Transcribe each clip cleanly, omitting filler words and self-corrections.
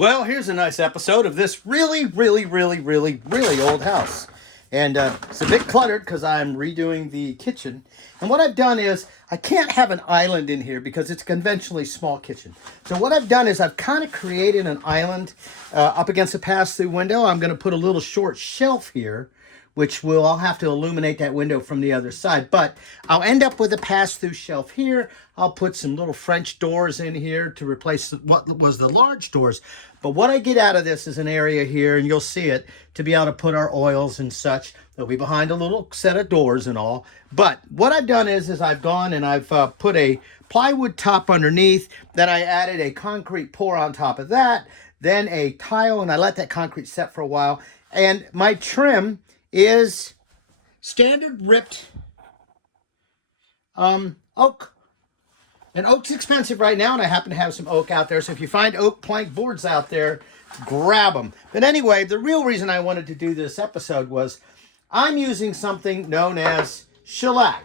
Well, here's a nice episode of this really old house. And it's a bit cluttered because I'm redoing the kitchen. And what I've done is, I can't have an island in here because it's a conventionally small kitchen. So what I've done is I've kind of created an island up against the pass-through window. I'm going to put a little short shelf here, which I'll have to illuminate that window from the other side. But I'll end up with a pass-through shelf here. I'll put some little French doors in here to replace what was the large doors. But what I get out of this is an area here, and you'll see it, to be able to put our oils and such. They'll be behind a little set of doors and all. But what I've done is I've gone and I've put a plywood top underneath. Then I added a concrete pour on top of that. Then a tile, and I let that concrete set for a while. And my trim is standard ripped oak. And oak's expensive right now, and I happen to have some oak out there. So if you find oak plank boards out there, grab them. But anyway, the real reason I wanted to do this episode was I'm using something known as shellac.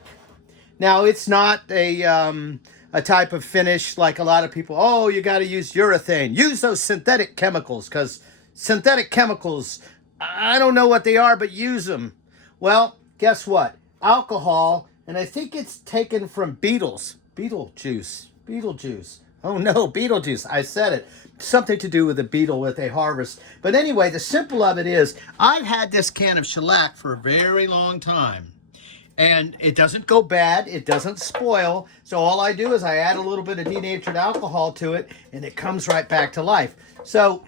Now, it's not a type of finish like a lot of people, oh, you got to use urethane. Use those synthetic chemicals, because synthetic chemicals, I don't know what they are, but use them. Well, guess what? Alcohol, and I think it's taken from beetles. Beetlejuice. Oh no, Beetlejuice. I said it. Something to do with a beetle that they harvest. But anyway, the simple of it is, I've had this can of shellac for a very long time. And it doesn't go bad. It doesn't spoil. So all I do is I add a little bit of denatured alcohol to it, and it comes right back to life. So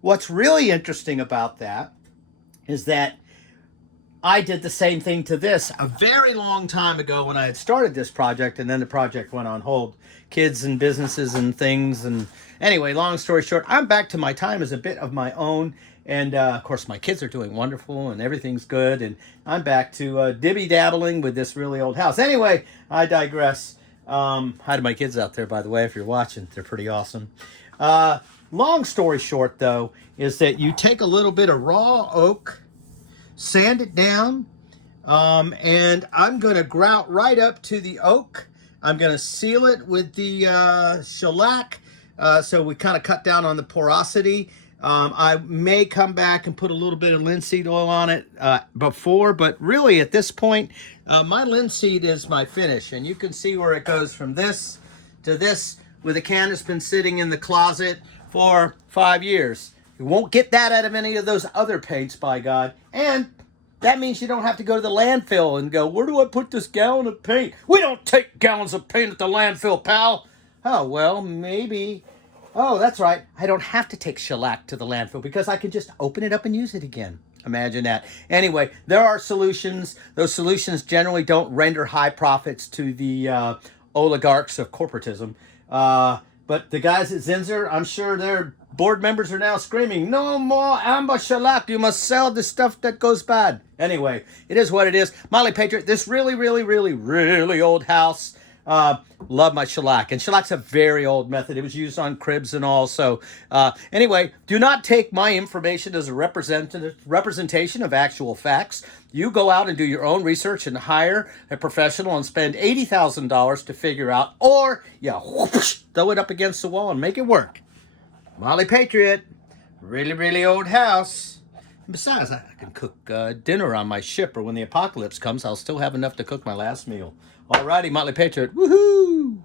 what's really interesting about that is that I did the same thing to this a very long time ago when I had started this project, and then the project went on hold. Kids and businesses and things. And anyway, long story short, I'm back to my time as a bit of my own. And of course, my kids are doing wonderful and everything's good. And I'm back to dibby-dabbling with this really old house. Anyway, I digress. Hi to my kids out there, by the way, if you're watching. They're pretty awesome. Long story short, though, is that you take a little bit of raw oak, sand it down, and I'm going to grout right up to the oak. I'm going to seal it with the shellac, so we kind of cut down on the porosity. I may come back and put a little bit of linseed oil on it before, but really at this point, my linseed is my finish, and you can see where it goes from this to this with a can that's been sitting in the closet for 5 years. You won't get that out of any of those other paints, by God. And that means you don't have to go to the landfill and go, where do I put this gallon of paint? We don't take gallons of paint at the landfill, pal. Oh, well, maybe. Oh, that's right. I don't have to take shellac to the landfill because I can just open it up and use it again. Imagine that. Anyway, there are solutions. Those solutions generally don't render high profits to the oligarchs of corporatism. But the guys at Zinsser, I'm sure their board members are now screaming, no more amber shellac. You must sell the stuff that goes bad. Anyway, it is what it is. Molly Patriot, this really old house. Love my shellac. And shellac's a very old method. It was used on cribs and all. So anyway, do not take my information as a representation of actual facts. You go out and do your own research and hire a professional and spend $80,000 to figure out, or whoosh, throw it up against the wall and make it work. Molly Patriot, really old house. And besides, I can cook dinner on my ship, or when the apocalypse comes, I'll still have enough to cook my last meal. Alrighty, Motley Patriot. Woohoo!